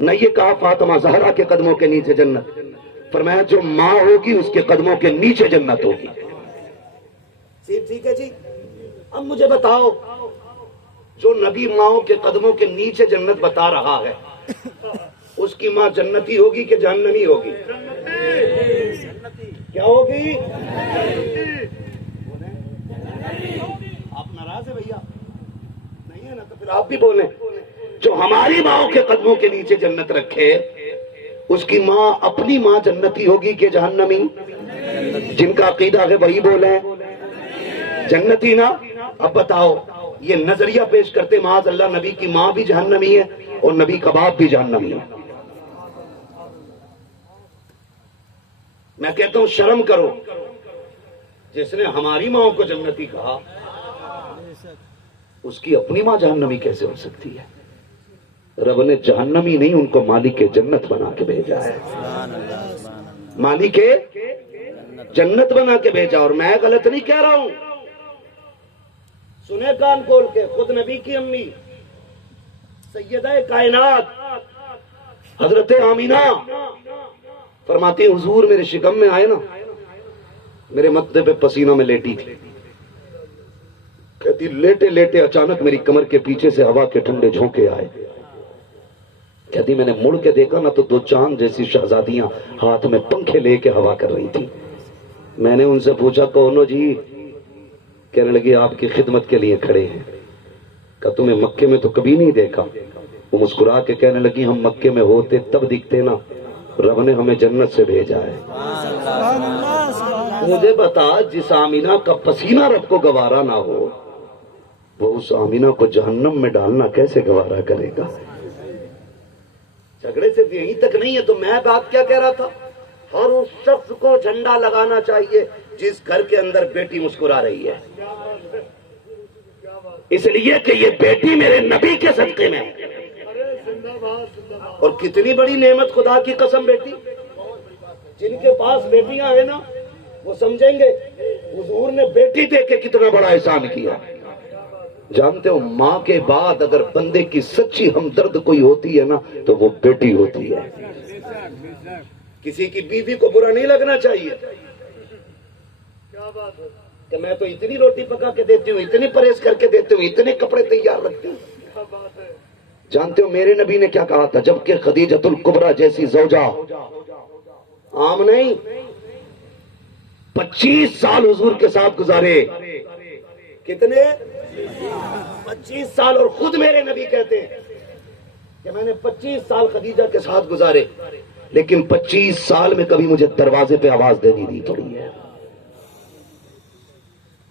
نہ یہ کہا فاطمہ زہرا کے قدموں کے نیچے جنت، فرمایا جو ماں ہوگی اس کے قدموں کے نیچے جنت ہوگی۔ ٹھیک ہے جی، اب مجھے بتاؤ جو نبی ماؤں کے قدموں کے نیچے جنت بتا رہا ہے اس کی ماں جنتی ہوگی کہ جہنمی ہوگی؟ کیا ہوگی؟ آپ ناراض ہیں بھیا؟ نہیں ہے نا، تو پھر آپ بھی بولیں۔ جو ہماری ماؤں کے قدموں کے نیچے جنت رکھے اس کی ماں اپنی ماں جنتی ہوگی کہ جہنمی؟ جن کا عقیدہ ہے وہی بولیں جنتی نا۔ اب بتاؤ، یہ نظریہ پیش کرتے معاذ اللہ نبی کی ماں بھی جہنمی ہے اور نبی کا باپ بھی جہنمی ہے۔ میں کہتا ہوں شرم کرو، جس نے ہماری ماں کو جنتی کہا اس کی اپنی ماں جہنمی کیسے ہو سکتی ہے؟ رب نے جہنمی نہیں ان کو مالک جنت بنا کے بھیجا ہے، مالک جنت بنا کے بھیجا۔ اور میں غلط نہیں کہہ رہا ہوں، سنے کان کھول کے، خود نبی کی امی سیدہ کائنات حضرت آمینہ فرماتی ہیں حضور میرے شکم میں آئے نا، میرے متھے پہ پسینہ میں لیٹی تھی، کہتی لیٹے لیٹے اچانک میری کمر کے پیچھے سے ہوا کے ٹھنڈے جھونکے آئے، کہتی میں نے مڑ کے دیکھا نا تو دو چاند جیسی شہزادیاں ہاتھ میں پنکھے لے کے ہوا کر رہی تھی۔ میں نے ان سے پوچھا کونو جی؟ کہنے لگی آپ کی خدمت کے لیے کھڑے ہیں۔ کہا تمہیں مکے میں تو کبھی نہیں دیکھا؟ وہ مسکرا کے کہنے لگی ہم مکے میں ہوتے تب دکھتے نا، رب نے ہمیں جنت سے بھیجا ہے۔ مجھے بتا جس آمینہ کا پسینہ رب کو گوارا نہ ہو وہ اس آمینہ کو جہنم میں ڈالنا کیسے گوارا کرے گا؟ جھگڑے سے یہیں تک نہیں ہے تو میں بات کیا کہہ رہا تھا؟ ہر اس شخص کو جھنڈا لگانا چاہیے جس گھر کے اندر بیٹی مسکرا رہی ہے، اس لیے کہ یہ بیٹی میرے نبی کے صدقے میں ہے۔ اور کتنی بڑی نعمت خدا کی قسم، بیٹی جن کے پاس بیٹیاں ہیں نا وہ سمجھیں گے حضور نے بیٹی دے کے کتنا بڑا احسان کیا۔ جانتے ہو ماں کے بعد اگر بندے کی سچی ہمدرد کوئی ہوتی ہے نا تو وہ بیٹی ہوتی ہے۔ کسی کی بیوی کو برا نہیں لگنا چاہیے کہ میں تو اتنی روٹی پکا کے دیتی ہوں، اتنی پرہیز کر کے دیتی ہوں، اتنے کپڑے تیار رکھتی ہوں۔ جانتے ہو میرے نبی نے کیا کہا تھا؟ جبکہ خدیجۃ الکبریٰ جیسی زوجہ عام نہیں، 25 سال حضور کے ساتھ گزارے۔ کتنے؟ 25 سال۔ اور خود میرے نبی کہتے ہیں کہ میں نے 25 سال خدیجہ کے ساتھ گزارے لیکن 25 سال میں کبھی مجھے دروازے پہ آواز دینی نہیں پڑی ہے۔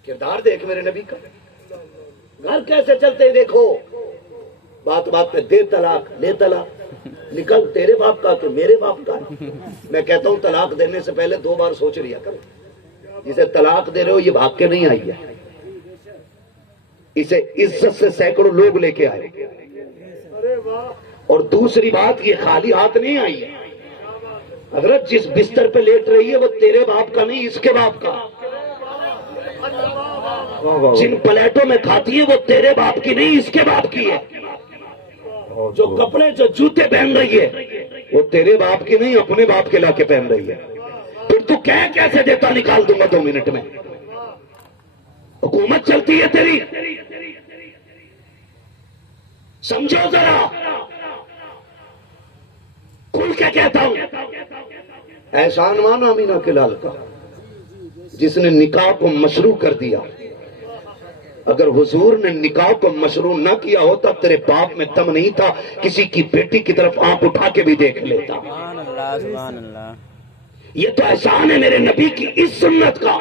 کردار دیکھ میرے نبی کا، گھر کیسے چلتے ہیں دیکھو، بات بات پہ دے طلاق لے طلاق، نکل تیرے باپ کا کہ میرے باپ کا۔ میں کہتا ہوں طلاق دینے سے پہلے 2 بار سوچ لیا کرو، جسے طلاق دے رہے ہو یہ بھاگ کے نہیں آئی ہے، اسے عزت سے سینکڑوں لوگ لے کے آئے، اور دوسری بات یہ خالی ہاتھ نہیں آئی ہے۔ حضرت جس بستر پہ لیٹ رہی ہے وہ تیرے باپ کا نہیں، اس کے باپ کا۔ جن پلیٹوں میں کھاتی ہے وہ تیرے باپ کی نہیں، اس کے باپ کی ہے۔ جو کپڑے جو جوتے پہن رہی ہے وہ تیرے باپ کی نہیں، اپنے باپ کے لا کے پہن رہی ہے۔ پھر تو کہہ کیسے دیتا نکال دوں گا 2 منٹ میں، حکومت چلتی ہے تیری، سمجھو ذرا، کھل کے کہتا ہوں۔ احسان مان آمینہ کے لال کا جس نے نکاح کو مشروع کر دیا، اگر حضور نے نکاح کو مشروع نہ کیا ہوتا تیرے باپ میں دم نہیں تھا کسی کی بیٹی کی طرف آنکھ اٹھا کے بھی دیکھ لیتا۔ یہ تو احسان ہے میرے نبی کی اس سنت کا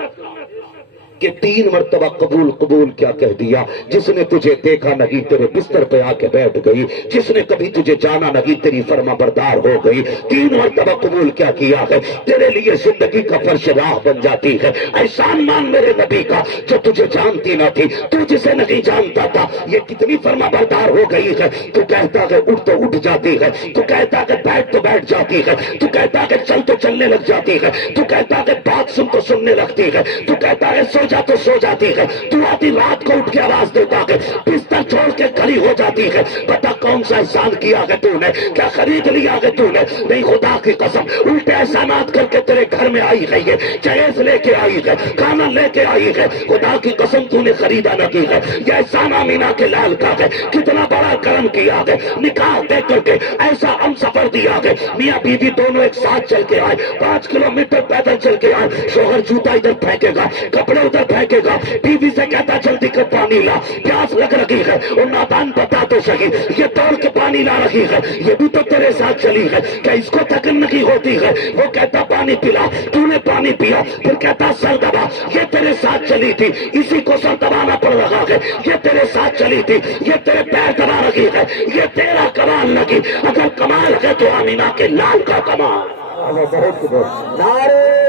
کہ 3 مرتبہ قبول قبول کیا کہہ دیا۔ جس نے تجھے دیکھا نہیں تیرے بستر پہ آ کے بیٹھ گئی، جس نے کبھی تجھے جانا نہیں تیری فرما بردار ہو گئی۔ 3 مرتبہ قبول کیا کیا ہے، تیرے لیے زندگی کا فرش راہ بن جاتی ہے۔ احسان مان میرے نبی کا جو تجھے جانتی نہ تھی، تو جسے نہیں جانتا تھا، یہ کتنی فرما بردار ہو گئی ہے۔ تو کہتا ہے اٹھ تو اٹھ جاتی ہے، تو کہتا کہ بیٹھ تو بیٹھ جاتی ہے، تو کہتا کہ چل تو چلنے لگ جاتی ہے، تو کہتا کہ بات سن تو سننے لگتی ہے، تو کہتا ہے سو جا تو سو جاتی ہے، تو آتی رات کو اٹھ کے آواز دیتا ہے، بستر چھوڑ کے کھڑی ہو جاتی ہے۔ پتا کون سا احسان کیا ہے تو نے؟ کیا خرید لیا ہے تو نے؟ نہیں، خدا کی قسم الٹے احسانات کر کے تیرے گھر میں آئی ہے، یہ جہیز لے کے آئی ہے، کھانا لے کے آئی ہے۔ خدا کی قسم تو نے خریدا نہ کی ہے، یہ احسان آمینہ کے لال کا ہے۔ کتنا بڑا کرم کیا ہے، نکاح دے کر کے ایسا ہم سفر دیا ہے، میاں بیوی دونوں ایک ساتھ چل کے آئے، 5 کلومیٹر پیدل چل کے آئے۔ شوہر جوتا ادھر پھینکے گا، کپڑے ادھر پھینکے گا، بیوی سے کہتا جلدی کر پانی لا، پیاس لگ رہی ہے، اور نادان بتا تو صحیح یہ دوڑ کے پانی لا رہی ہے، یہ بھی تو تیرے ساتھ چلی ہے، کیا اس کو تھکن نہیں ہوتی ہے؟ وہ کہتا پانی پلا، تو نے پانی پیا، پھر کہتا سر دبا، یہ تیرے ساتھ چلی تھی، اسی کو سر دبانا پڑ رہا ہے، یہ تیرے ساتھ چلی تھی، یہ تیرے پیر دبا رہی ہے، یہ تیرا کمال لگی۔ اگر کمال ہے تو آمینہ کے لال کا کمال۔ نعرے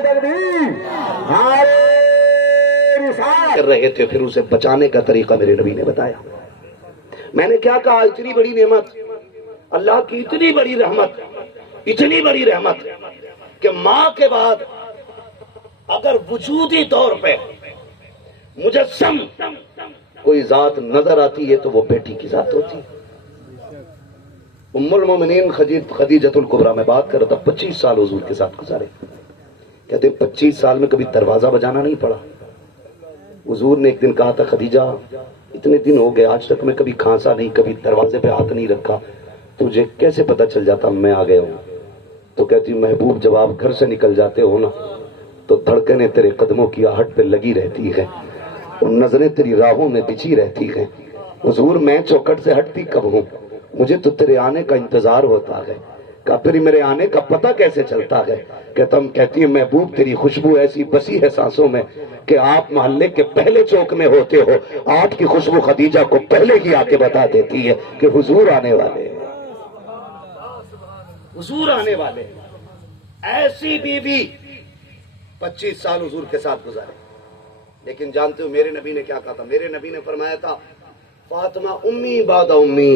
تکبیر، نعرے رسالت کر رہے تھے، پھر اسے بچانے کا طریقہ میرے نبی نے بتایا۔ میں نے کیا کہا؟ اتنی بڑی نعمت، اللہ کی اتنی بڑی رحمت، اتنی بڑی رحمت کہ ماں کے بعد اگر وجودی طور پہ مجسم کوئی ذات نظر آتی ہے تو وہ بیٹی کی ذات ہوتی ہے۔ ام المومنین خدیجۃ الکبریٰ میں بات کر رہا تھا، 25 سال حضور کے ساتھ گزارے، کہتے 25 سال میں کبھی دروازہ بجانا نہیں پڑا۔ حضور نے ایک دن کہا تھا، خدیجہ اتنے دن ہو گئے آج تک میں کبھی کھانسا نہیں، کبھی دروازے پہ ہاتھ نہیں رکھا، تجھے کیسے پتا چل جاتا میں آ گیا ہوں؟ تو کہتی محبوب جب آپ گھر سے نکل جاتے ہو نا تو دھڑکنیں تیرے قدموں کی آہٹ پہ لگی رہتی ہے اور نظریں تیری راہوں میں بچھی رہتی ہیں۔ حضور میں چوکھٹ سے ہٹتی کب ہوں؟ مجھے تو تیرے آنے کا انتظار ہوتا ہے۔ کہا پھر میرے آنے کا پتہ کیسے چلتا ہے؟ کہتی ہے محبوب تیری خوشبو ایسی بسی ہے سانسوں میں کہ آپ محلے کے پہلے چوک میں ہوتے ہو، آپ کی خوشبو خدیجہ کو پہلے ہی آ کے بتا دیتی ہے کہ حضور آنے والے ہیں، حضور آنے والے ہیں۔ ایسی بیوی 25 سال حضور کے ساتھ گزارے، لیکن جانتے ہو میرے نبی نے کیا کہا تھا؟ میرے نبی نے فرمایا تھا فاطمہ امی بعد امی،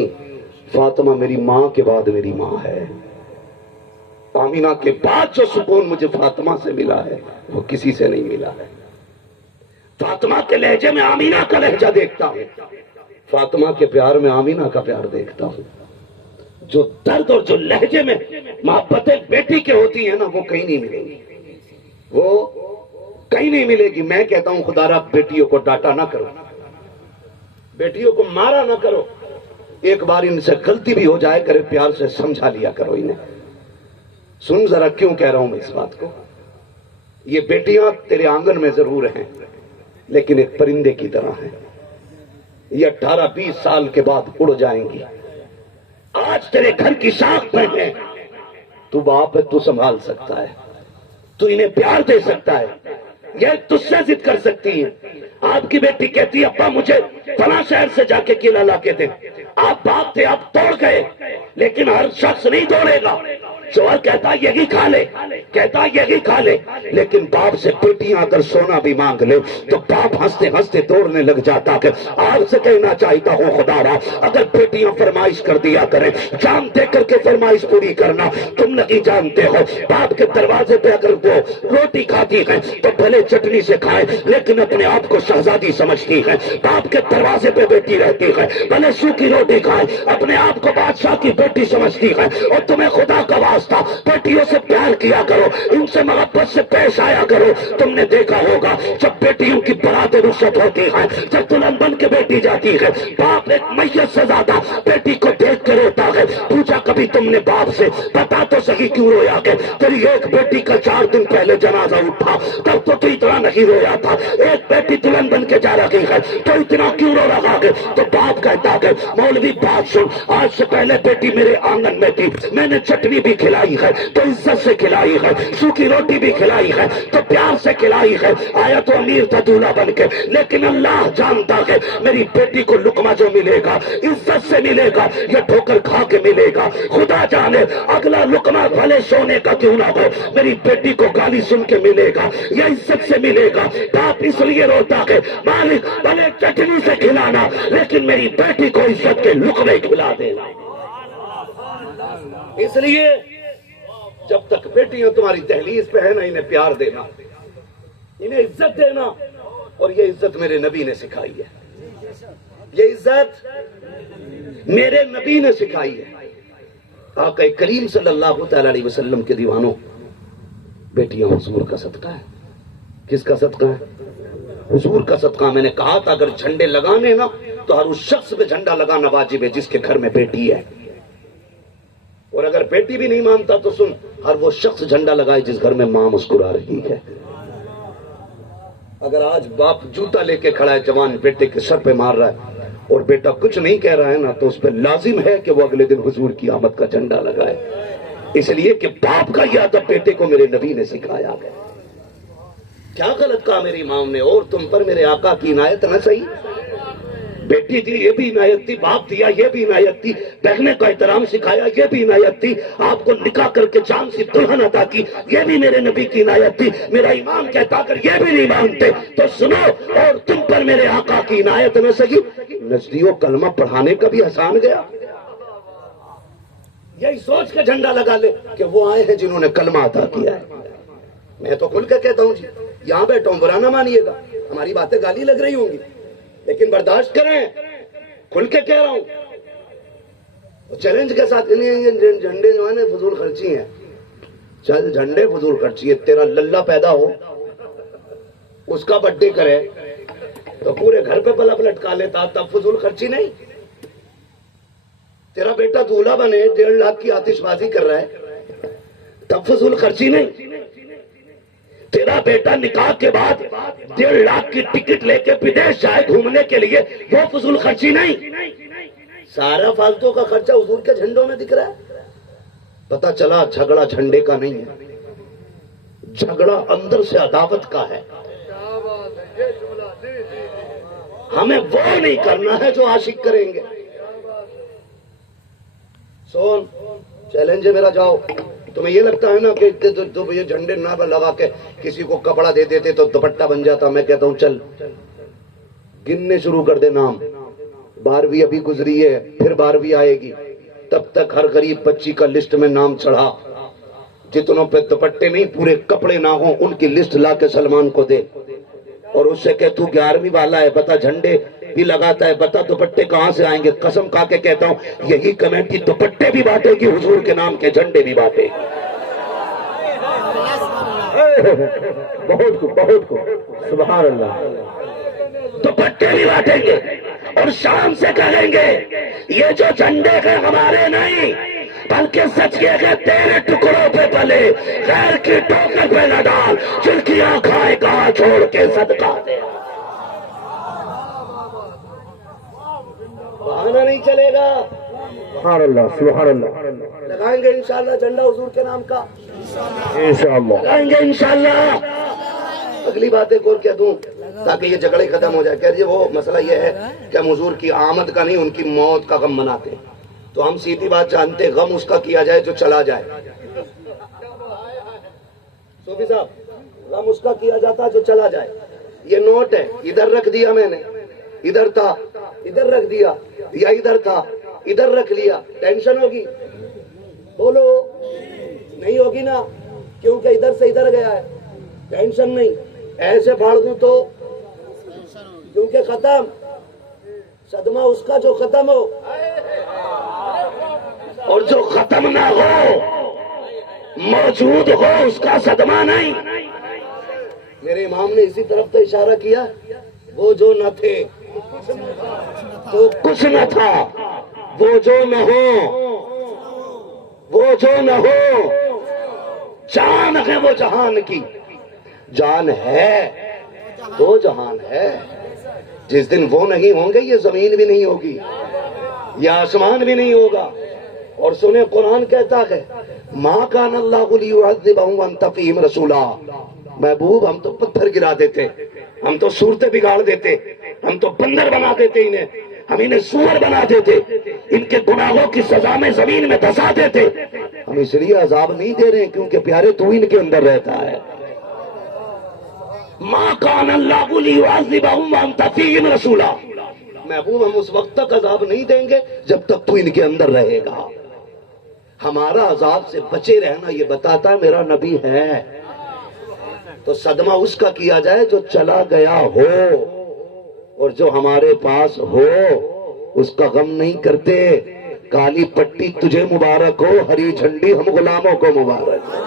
فاطمہ میری ماں کے بعد میری ماں ہے۔ آمینہ کے بعد جو سکون مجھے فاطمہ سے ملا ہے وہ کسی سے نہیں ملا ہے۔ فاطمہ کے لہجے میں آمینہ کا لہجہ دیکھتا ہوں، فاطمہ کے پیار میں آمینہ کا پیار دیکھتا ہوں۔ جو درد اور جو لہجے میں محبتیں بیٹی کے ہوتی ہیں نا وہ کہیں نہیں ملے گی، وہ کہیں نہیں ملے گی۔ میں کہتا ہوں خدا را بیٹیوں کو ڈانٹا نہ کرو، بیٹیوں کو مارا نہ کرو، ایک بار ان سے غلطی بھی ہو جائے کرے پیار سے سمجھا لیا کرو انہیں۔ سن ذرا کیوں کہہ رہا ہوں میں اس بات کو؟ یہ بیٹیاں تیرے آنگن میں ضرور ہیں لیکن ایک پرندے کی طرح ہیں، یہ 18-20 سال کے بعد اڑ جائیں گی۔ آج تیرے گھر کی ساکھ پہ ہیں، تو باپ ہے، تو سنبھال سکتا ہے، تو انہیں پیار دے سکتا ہے، یہ تجھ سے ضد کر سکتی ہے۔ آپ کی بیٹی کہتی ہے ابا مجھے فلاں شہر سے جا کے کیلا لا کے دے، آپ باپ تھے آپ توڑ گئے، لیکن ہر شخص نہیں توڑے گا۔ شوہر کہتا یہی کھا لے، کہتا یہی کھا لے، لیکن باپ سے بیٹیاں اگر سونا بھی مانگ لے تو باپ ہنستے ہنستے توڑنے لگ جاتا ہے۔ آپ سے کہنا چاہتا ہوں خدا را اگر بیٹیاں فرمائش کر دیا کریں، جان دے کر کے فرمائش پوری کرنا۔ تم نہیں جانتے ہو باپ کے دروازے پہ اگر وہ روٹی کھاتی ہے تو بھلے چٹنی سے کھائے لیکن اپنے آپ کو شہزادی سمجھتی ہے۔ باپ کے دروازے پہ بیٹی رہتی ہے، بھلے سوکھی روٹی کھائے اپنے آپ کو بادشاہ کی بیٹی سمجھتی ہے۔ اور تمہیں خدا کا واسطہ بیٹیوں سے پیار کیا کرو، ان سے محبت سے پیش آیا کرو۔ تم نے دیکھا ہوگا جب بیٹیوں کی برات رخصت ہوتی ہے، جب دلہن بن کے بیٹی جاتی ہے، باپ ایک میت سے زیادہ بیٹی کو دیکھ کے روتا ہے۔ پوچھا کبھی تم نے باپ سے بتا تو صحیح کیوں رویا کہ تیری ایک بیٹی کا 4 دن پہلے جنازہ اٹھا تب تو اتنا نہیں رویا تھا، ایک بیٹی دلہن بن کے جا رہی ہے تو اتنا کیوں رو رہا ہے؟ تو باپ کہتا ہے مولوی بات سن، آج سے پہلے بیٹی میرے آنگن میں تھی، میں نے چٹنی بھی کھلائی ہے تو عزت سے کھلائی ہے، سوکھی روٹی بھی کھلائی ہے تو پیار سے کھلائی ہے، آیا تو امیر تھا دولہا بن کے، لیکن اللہ جانتا ہے میری بیٹی کو لقمہ جو ملے گا عزت سے ملے گا یا ٹھوکر کھا کے ملے گا۔ خدا جانے اگلا لقمہ بھلے سونے کا کیوں نہ ہو، میری بیٹی کو گالی سن کے ملے گا یا عزت سے ملے گا۔ باپ اس لیے روتا ہے مالک بھلے چٹنی سے کھلانا لیکن میری بیٹی کو عزت کے لقمے کھلا دینا۔ اس لیے جب تک بیٹیاں تمہاری دہلیز پہ ہے نا انہیں پیار دینا، انہیں عزت دینا، اور یہ عزت میرے نبی نے سکھائی ہے، یہ عزت میرے نبی نے سکھائی ہے۔ آقا کریم صلی اللہ تعالی علیہ وسلم کے دیوانوں، بیٹیاں حضور کا صدقہ ہے۔ کس کا صدقہ ہے؟ حضور کا صدقہ۔ میں نے کہا تھا اگر جھنڈے لگانے نا تو ہر اس شخص پہ جھنڈا لگانا واجب ہے جس کے گھر میں بیٹی ہے، اور اگر بیٹی بھی نہیں مانتا تو سن، ہر وہ شخص جھنڈا لگائے جس گھر میں ماں مسکرا رہی ہے۔ اگر آج باپ جوتا لے کے کھڑا ہے، جوان بیٹے کے سر پہ مار رہا ہے اور بیٹا کچھ نہیں کہہ رہا ہے نا، تو اس پہ لازم ہے کہ وہ اگلے دن حضور کی آمد کا جھنڈا لگائے، اس لیے کہ باپ کا یہ ادب بیٹے کو میرے نبی نے سکھایا ہے۔ کیا غلط کہا میری امام نے؟ اور تم پر میرے آقا کی عنایت نہ صحیح؟ بیٹی تھی یہ بھی عنایت تھی، باپ دیا یہ بھی عنایت تھی، بہنیں کا احترام سکھایا یہ بھی عنایت تھی، آپ کو نکاح کر کے جان سے دلہن عطا کی یہ بھی میرے نبی کی عنایت تھی۔ میرا امام کہتا اگر یہ بھی نہیں مانتے تو سنو، اور تم پر میرے آقا کی عنایت نہ صحیح؟ نزدیوں کلمہ پڑھانے کا بھی احسان گیا۔ یہی سوچ کے جھنڈا لگا لے کہ وہ آئے ہیں جنہوں نے کلمہ عطا کیا ہے۔ میں تو کھل کے کہتا ہوں جی، یہاں بیٹھا ہوں، برا نہ مانیے گا، ہماری باتیں گالی لگ رہی ہوں گی لیکن برداشت کریں، کھل کے کہہ رہا ہوں چیلنج کے ساتھ۔ جھنڈے جو ہیں فضول خرچی ہیں، چل جھنڈے فضول خرچی ہے، تیرا للہ پیدا ہو اس کا برتھ ڈے کرے تو پورے گھر پہ بلب لٹکا لیتا، تب فضول خرچی نہیں۔ تیرا بیٹا دولہا بنے 1.5 لاکھ کی آتش بازی کر رہا ہے، تب فضول خرچی نہیں۔ تیرا بیٹا نکاح کے بعد 1.5 لاکھ کی ٹکٹ لے کے بدیش جائے گھومنے کے لیے، وہ فضول خرچی نہیں۔ سارا فالتو کا خرچہ حضور کے جھنڈوں میں دکھ رہا ہے۔ پتا چلا جھگڑا جھنڈے کا نہیں ہے، جھگڑا اندر سے عداوت کا ہے۔ ہمیں وہ نہیں کرنا ہے جو عاشق کریں گے۔ سون چیلنج ہے میرا، جاؤ۔ تمہیں یہ لگتا ہے نا کہ یہ جھنڈے نہ لگا کے کسی کو کپڑا دے دیتے تو دوپٹہ بن جاتا، میں کہتا ہوں چل گننے شروع کر دے نام۔ 12ویں ابھی گزری ہے، پھر 12ویں آئے گی، تب تک ہر غریب بچی کا لسٹ میں نام چڑھا، جتنوں پہ دوپٹے نہیں پورے کپڑے نہ ہوں ان کی لسٹ لا کے سلمان کو دے، اور اس سے کہ تو 11ویں والا ہے، بتا جھنڈے بھی لگاتا ہے، بتا دوپٹے کہاں سے آئیں گے؟ قسم کھا کے کہتا ہوں یہی کمیٹی دوپٹے بھی بانٹے گی، حضور کے نام کے جھنڈے بھی بانٹے گی۔ بہت بہت سبحان اللہ۔ دوپٹے بھی بانٹیں گے اور شام سے کہیں گے یہ جو جھنڈے کے ہمارے نہیں بلکہ سچ کے تیرے ٹکڑوں پہ پلے، غیر کی ٹوکر پہ نہ ڈال، چرکیاں کھائے کہاں چھوڑ کے صدقہ دے۔ بہانا نہیں چلے گا، سبحان اللہ سبحان اللہ۔ لگائیں گے انشاءاللہ جھنڈا حضور کے نام کا، انشاءاللہ لگائیں گے انشاءاللہ۔ اگلی بات ایک اور کہہ دوں تاکہ یہ جھگڑے ختم ہو جائے۔ کہہ رہی وہ مسئلہ یہ ہے کہ ہم حضور کی آمد کا نہیں ان کی موت کا غم مناتے ہیں، تو ہم سیدھی بات جانتے غم اس کا کیا جائے جو چلا جائے۔ صوفی صاحب غم اس کا کیا جاتا جو چلا جائے۔ یہ نوٹ ہے، ادھر رکھ دیا میں نے، ادھر تھا ادھر رکھ دیا، یا ادھر تھا ادھر رکھ لیا، ٹینشن ہوگی؟ بولو نہیں ہوگی نا، کیونکہ ادھر سے ادھر گیا ہے، ٹینشن نہیں۔ ایسے پھاڑ دوں تو کیونکہ ختم، صدمہ اس کا جو ختم ہو، اور جو ختم نہ ہو موجود ہو اس کا صدمہ نہیں۔ میرے امام نے اسی طرف تو اشارہ کیا، وہ جو نہ تھے تو کچھ نہ تھا، وہ جو نہ ہو وہ جو نہ ہو، جان ہے وہ جہان کی، جان ہے وہ جہان ہے۔ جس دن وہ نہیں ہوں گے یہ زمین بھی نہیں ہوگی، یہ آسمان بھی نہیں ہوگا۔ اور سنیں قرآن کہتا ہے ما کان اللہ لیعذبہم وانت فیہم رسولا، محبوب ہم تو پتھر گرا دیتے، ہم تو صورتیں بگاڑ دیتے، ہم تو بندر بنا دیتے انہیں، ہم انہیں سور بنا دیتے، ان کے گناہوں کی سزا میں زمین میں دھسا دیتے۔ ہم اس لیے عذاب نہیں دے رہے ہیں کیونکہ پیارے تو ان کے اندر رہتا ہے۔ ما کان اللہ لیعذبہم وانت فیہم رسولا، محبوب ہم اس وقت تک عذاب نہیں دیں گے جب تک تو ان کے اندر رہے گا۔ ہمارا عذاب سے بچے رہنا یہ بتاتا ہے میرا نبی ہے۔ تو صدمہ اس کا کیا جائے جو چلا گیا ہو، اور جو ہمارے پاس ہو اس کا غم نہیں کرتے. کالی پٹی تجھے مبارک ہو، ہری جھنڈی ہم غلاموں کو مبارک ہو.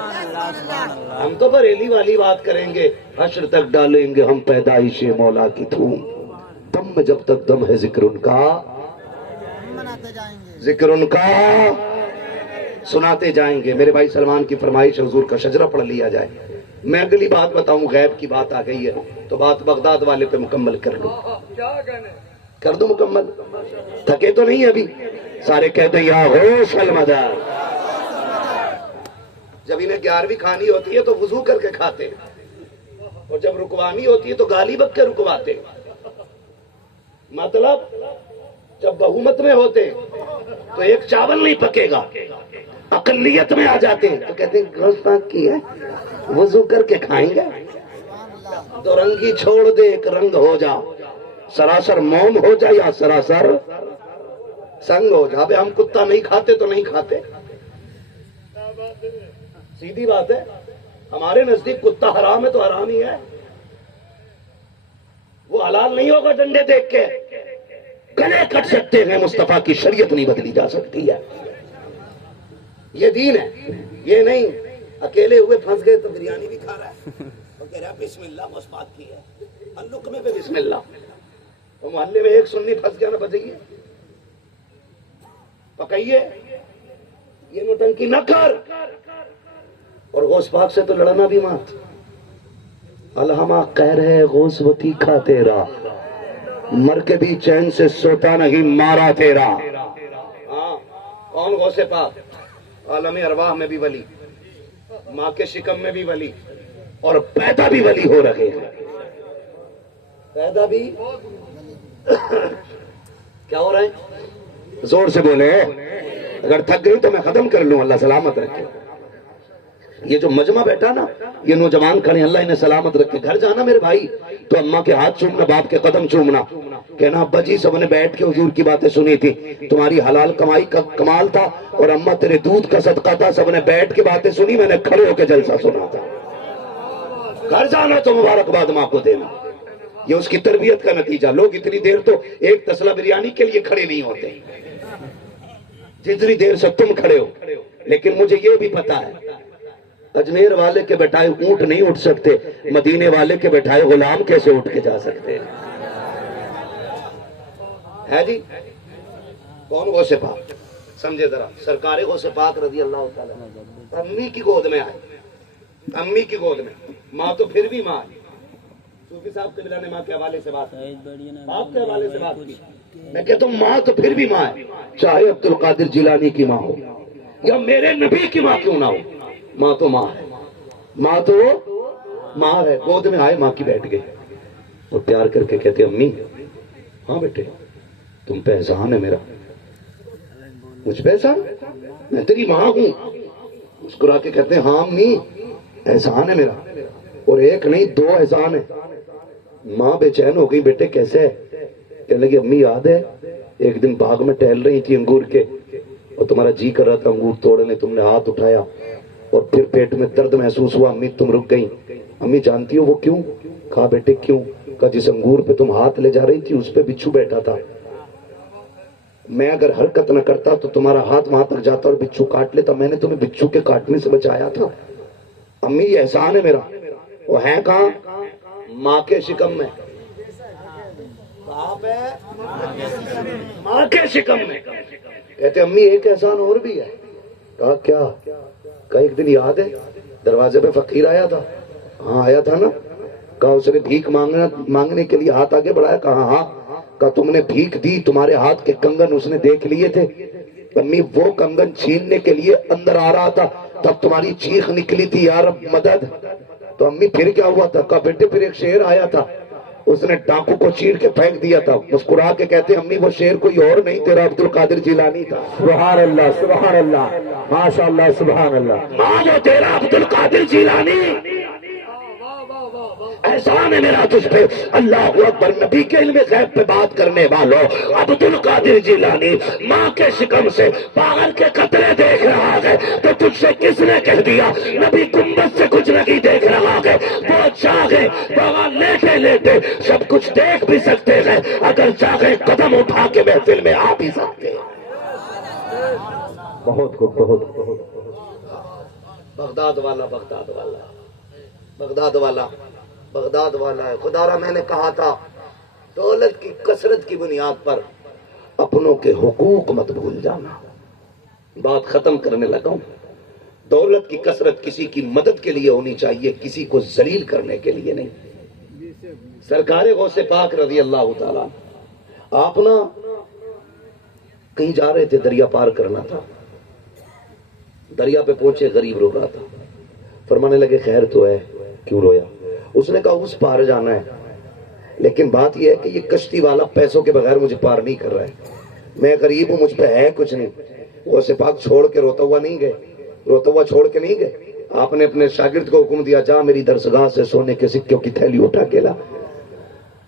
ہم تو بریلی والی بات کریں گے، حشر تک ڈالیں گے ہم پیدائش مولا کی دھوم. دم میں جب تک دم ہے ذکر ان کا، ذکر ان کا سناتے جائیں گے. میرے بھائی سلمان کی فرمائش حضور کا شجرہ پڑھ لیا جائے. میں اگلی بات بتاؤں، غیب کی بات آ گئی ہے تو بات بغداد والے پہ مکمل کر دو مکمل. تھکے تو نہیں ابھی؟ سارے کہتے ہیں یا ہوش المدار. جب انہیں 11ویں کھانی ہوتی ہے تو وضو کر کے کھاتے ہیں، اور جب رکوانی ہوتی ہے تو گالی بک کے رکواتے ہیں. مطلب جب بہومت میں ہوتے تو ایک چاول نہیں پکے گا، اقلیت میں آ جاتے تو کہتے ہیں گوشت پاک کی ہے، وضو کر کے کھائیں گے. دو رنگی چھوڑ دے، ایک رنگ ہو جا، سراسر موم ہو جا یا سراسر سنگ ہو جا. ہم کتا نہیں کھاتے تو نہیں کھاتے، سیدھی بات ہے. ہمارے نزدیک کتا حرام ہے تو حرام ہی ہے، وہ حلال نہیں ہوگا. ڈنڈے دیکھ کے گلے کٹ سکتے ہیں، مصطفیٰ کی شریعت نہیں بدلی جا سکتی ہے. یہ دین ہے، یہ نہیں اکیلے ہوئے پھنس گئے تو بریانی بھی کھا رہا ہے اور کہہ رہا ہے بسم اللہ مسبات کی ہے، اللقمے پہ بسم اللہ. تو محلے میں ایک سنی پھنس گیا نا، بجائیے پکائیے، یہ نوٹنکی نہ کر. اور غوث پاک سے تو لڑنا بھی مات. الہما قہر ہے غوث وتی کا تیرا، مر کے بھی چین سے سوتا نہیں مارا تیرا. ہاں کون غوث پاک؟ عالم ارواح میں بھی ولی، ماں کے شکم میں بھی ولی، اور پیدا بھی ولی ہو رہے ہیں. پیدا بھی کیا ہو رہا ہے؟ زور سے بولے. اگر تھک گئی تو میں ختم کر لوں، اللہ سلامت رکھے. یہ جو مجمع بیٹھا نا، یہ نوجوان کھڑے، اللہ انہیں سلامت رکھے. گھر جانا میرے بھائی تو اماں کے ہاتھ چومنا، باپ کے قدم چومنا، کہنا ابا جی سب نے بیٹھ کے حضور کی باتیں سنی تھی، تمہاری حلال کمائی کا کمال تھا، اور اماں تیرے دودھ کا صدقہ تھا، سب نے بیٹھ کے باتیں سنی، میں نے کھڑے ہو کے جلسہ سنا تھا. گھر جانا تو مبارکباد ماں کو دینا، یہ اس کی تربیت کا نتیجہ. لوگ اتنی دیر تو ایک تسلا بریانی کے لیے کھڑے نہیں ہوتے جتنی دیر سے تم کھڑے ہو. لیکن مجھے یہ بھی پتا ہے اجمیر والے کے بٹھائے اونٹ نہیں اٹھ سکتے، مدینے والے کے بٹھائے غلام کیسے اٹھ کے جا سکتے ہے جی. کون غوث پاک؟ سمجھے ذرا، سرکار غوث پاک رضی اللہ تعالیٰ امی کی گود میں آئے. امی کی گود میں، ماں تو پھر بھی ماں ہے. صوفی صاحب قبلہ نے ماں کے حوالے سے بات کی، باپ کے حوالے سے بات کی. میں کہتا ہوں ماں تو پھر بھی ماں ہے، چاہے عبد القادر جیلانی کی ماں ہو یا میرے نبی کی ماں کیوں نہ ہو، ماں تو ماں ہے. ماں تو ماں ہے. گود میں آئے، ماں کی بیٹھ گئے اور پیار کر کے کہتے امی. ہاں بیٹے تم پہ احسان ہے میرا. مجھ پہ احسان؟ میں تیری ماں ہوں. مسکرا کے کہتے ہیں ہاں امی احسان ہے میرا، اور ایک نہیں دو احسان ہے. ماں بے چین ہو گئی، بیٹے کیسے ہے؟ کہنے لگی امی یاد ہے ایک دن باغ میں ٹہل رہی تھی انگور کے، اور تمہارا جی کر رہا تھا انگور توڑنے، تم نے ہاتھ اٹھایا اور پھر پیٹ میں درد محسوس ہوا، امی تم رک گئی. امی جانتی ہو وہ کیوں؟ کہا بیٹے کیوں؟ کہا جس انگور پہ تم ہاتھ لے جا رہی تھی اس پہ بچھو بیٹھا تھا، میں اگر حرکت نہ کرتا تو تمہارا ہاتھ وہاں تک جاتا اور بچھو کاٹ لیتا، میں نے تمہیں بچھو کے کاٹنے سے بچایا تھا. امی یہ احسان ہے میرا. وہ ہے کہاں؟ ماں کے شکم میں. ماں کے شکم میں. کہتے امی ایک احسان اور بھی ہے. کہا کیا؟ کہا ایک دن یاد ہے دروازے پہ فقیر آیا تھا؟ ہاں آیا تھا نا. کہا اس نے بھیک مانگنے کے لیے ہاتھ آگے بڑھایا؟ کہا ہاں. کہا تم نے بھیک دی، تمہارے ہاتھ کے کنگن اس نے دیکھ لیے تھے. امی وہ کنگن چھیننے کے لیے اندر آ رہا تھا، تب تمہاری چیخ نکلی تھی یا رب مدد. تو امی پھر کیا ہوا تھا؟ کہا بیٹے پھر ایک شیر آیا تھا، اس نے ڈاکو کو چیر کے پھینک دیا تھا. مسکرا کے کہتے امی وہ شیر کوئی اور نہیں تیرا عبد القادر جیلانی تھا. سبحان اللہ سبحان اللہ ماشاء اللہ سبحان اللہ. ماں وہ تیرا عبد القادر جیلانی. احسان ہے میرا تجھ پہ۔ اللہ اکبر، نبی کے علم غیب پہ بات کرنے والوں، عبد القادر جیلانی ماں کے شکم سے باہر کے قطرے دیکھ رہا ہے تو تجھ سے کس نے کہہ دیا نبی گنبد سے کچھ نہیں دیکھ رہا ہے؟ وہ چاہے وہاں لیٹے لیٹے سب کچھ دیکھ بھی سکتے ہیں، اگر چاہے قدم اٹھا کے محفل میں آ بھی سکتے ہیں۔ بہت خوب، بہت بہت بغداد والا بغداد والا بغداد والا بغداد والا ہے۔ خدا را میں نے کہا تھا دولت کی کثرت کی بنیاد پر اپنوں کے حقوق مت بھول جانا۔ بات ختم کرنے لگا ہوں۔ دولت کی کثرت کسی کی مدد کے لیے ہونی چاہیے، کسی کو ذلیل کرنے کے لیے نہیں۔ سرکار غوث پاک رضی اللہ تعالیٰ آپ نا کہیں جا رہے تھے، دریا پار کرنا تھا، دریا پہ پہنچے، غریب رو رہا تھا، فرمانے لگے خیر تو ہے، کیوں رویا؟ اس نے کہا اس پار جانا ہے، لیکن بات یہ ہے کہ یہ کشتی والا پیسوں کے بغیر مجھے پار نہیں کر رہا ہے، میں غریب ہوں، مجھ پہ ہے کچھ نہیں۔ غوث پاک چھوڑ کے روتا ہوا نہیں گئے، روتا ہوا چھوڑ کے نہیں گئے، آپ نے اپنے شاگرد کو حکم دیا جا میری درسگاہ سے سونے کے سکوں کی تھیلی اٹھا کے لا،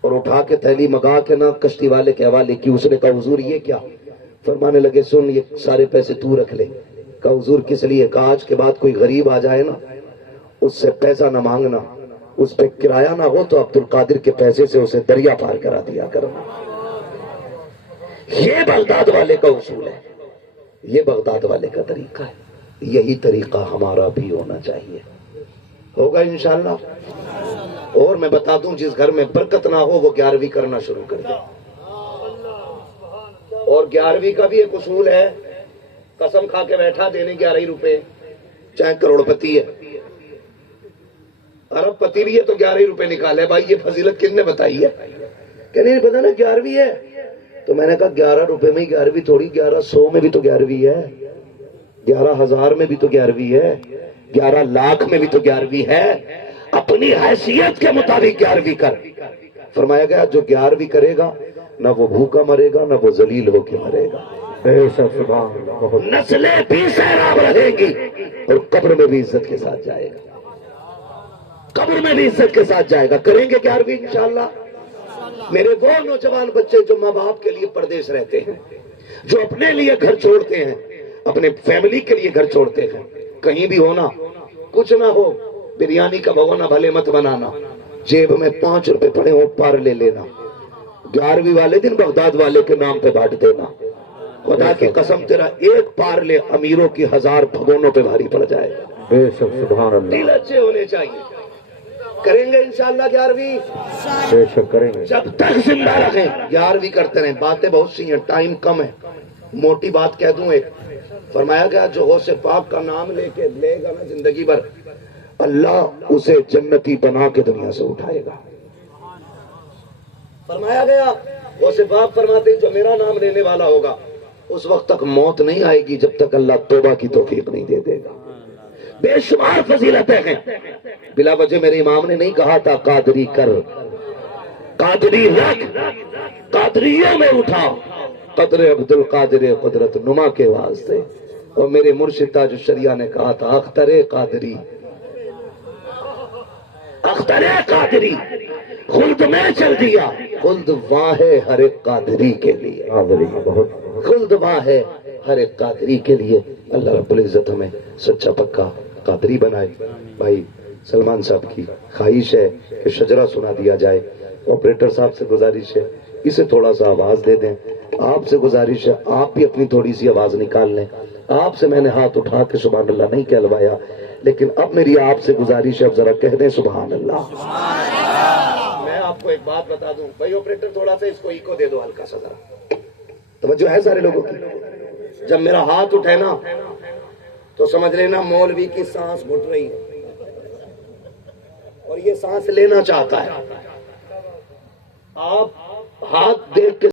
اور اٹھا کے تھیلی منگا کے نہ کشتی والے کے حوالے کی۔ اس نے کہا حضور یہ کیا؟ فرمانے لگے سن یہ سارے پیسے تو رکھ لے۔ کہا حضور کس لیے؟ کہا آج کے بعد کوئی غریب آ جائے نا اس سے پیسہ نہ مانگنا، اس پہ کرایہ نہ ہو تو عبد القادر کے پیسے سے اسے دریا پار کرا دیا کرنا۔ یہ بغداد والے کا اصول ہے، یہ بغداد والے کا طریقہ ہے، یہی طریقہ ہمارا بھی ہونا چاہیے۔ ہوگا انشاءاللہ۔ اور میں بتا دوں جس گھر میں برکت نہ ہو وہ 11ویں کرنا شروع کر دے۔ اور 11ویں کا بھی ایک اصول ہے، قسم کھا کے بیٹھا دینے 11 روپے، چاہے کروڑ پتی ہے، ارب پتی بھی ہے تو 11 روپے نکالے۔ بھائی یہ فضیلت کن نے بتائی ہے؟ کہ نہیں پتا نا 11ویں ہے؟ تو میں نے کہا 11 روپے میں ہی 11ویں تھوڑی، 1100 میں بھی تو 11ویں ہے، 11,000 میں بھی تو 11ویں ہے، 11 لاکھ میں بھی تو 11ویں ہے۔ اپنی حیثیت کے مطابق 11ویں کر۔ فرمایا گیا جو 11ویں کرے گا نہ وہ بھوکا مرے گا نہ وہ ذلیل ہو کے مرے گا، بے شک، سبحان اللہ، بہت نسلیں بھی سیراب رہیں گی اور قبر میں بھی عزت کے ساتھ جائے گا، قبر میں بھی عزت کے ساتھ جائے گا۔ کریں گے 11ویں انشاءاللہ۔ میرے وہ نوجوان بچے جو ماں باپ کے لیے پردیس رہتے ہیں، جو اپنے لیے گھر چھوڑتے ہیں، اپنے فیملی کے لیے گھر چھوڑتے ہیں، کہیں بھی ہونا کچھ نہ ہو، بریانی کا بھگونا بھلے مت بنانا، جیب میں 5 روپے پڑے ہو پار لے لینا، 11ویں والے دن بغداد والے کے نام پہ بانٹ دینا۔ خدا کی قسم تیرا ایک پار لے امیروں کی 1000 بھگونوں پہ بھاری پڑ جائے گا۔ بے شک، سبحان اللہ، دل اچھے ہونے چاہیے۔ کریں گے انشاءاللہ 11ویں، بے شک کریں گے۔ جب تک زندہ رہیں 11ویں کرتے رہیں۔ باتیں بہت سی ہیں، ٹائم کم ہے، موٹی بات کہہ دوں ایک۔ فرمایا گیا جو غوث پاک کا نام لے کے لے گا نا زندگی بھر، اللہ اسے جنتی بنا کے دنیا سے اٹھائے گا۔ فرمایا گیا غوث پاک فرماتے ہیں جو میرا نام لینے والا ہوگا اس وقت تک موت نہیں آئے گی جب تک اللہ توبہ کی توفیق نہیں دے دے گا۔ بے شمار فضیلتیں ہیں، بلا وجہ میرے امام نے نہیں کہا تھا قادری کر، قادری رکھ، قادریوں میں اٹھا، قدر عبد القادر قدرت نما کے واسطے۔ اور میرے مرشد تاج الشریعہ نے کہا تھا اختر قادری، اختر قادری خلد میں چل دیا، خلد واہ ہر ایک قادری کے لیے، بہت خلد واہ ہے ہر ایک قادری کے لیے۔ اللہ رب العزت ہمیں سچا پکا قادری بنائے۔ بھائی سلمان صاحب کی خواہش ہے کہ شجرہ سنا دیا جائے، آپریٹر صاحب سے گزارش ہے اسے تھوڑا سا آواز دے دیں، آپ سے گزارش ہے آپ بھی اپنی تھوڑی سی آواز نکال لیں۔ آپ سے میں نے ہاتھ اٹھا کے سبحان اللہ نہیں کہلوایا، لیکن اب میری آپ سے گزارش ہے اب ذرا کہہ دیں سبحان اللہ۔ میں آپ کو ایک بات بتا دوں بھائی آپریٹر تھوڑا سا اس کو ایکو دے دو ہلکا سا، ذرا توجہ ہے سارے لوگوں کی۔ جب میرا ہاتھ اٹھے نا تو سمجھ لینا مولوی کی سانس گھٹ رہی ہے اور یہ سانس لینا چاہتا ہے۔ آپ ہاتھ دیکھ کے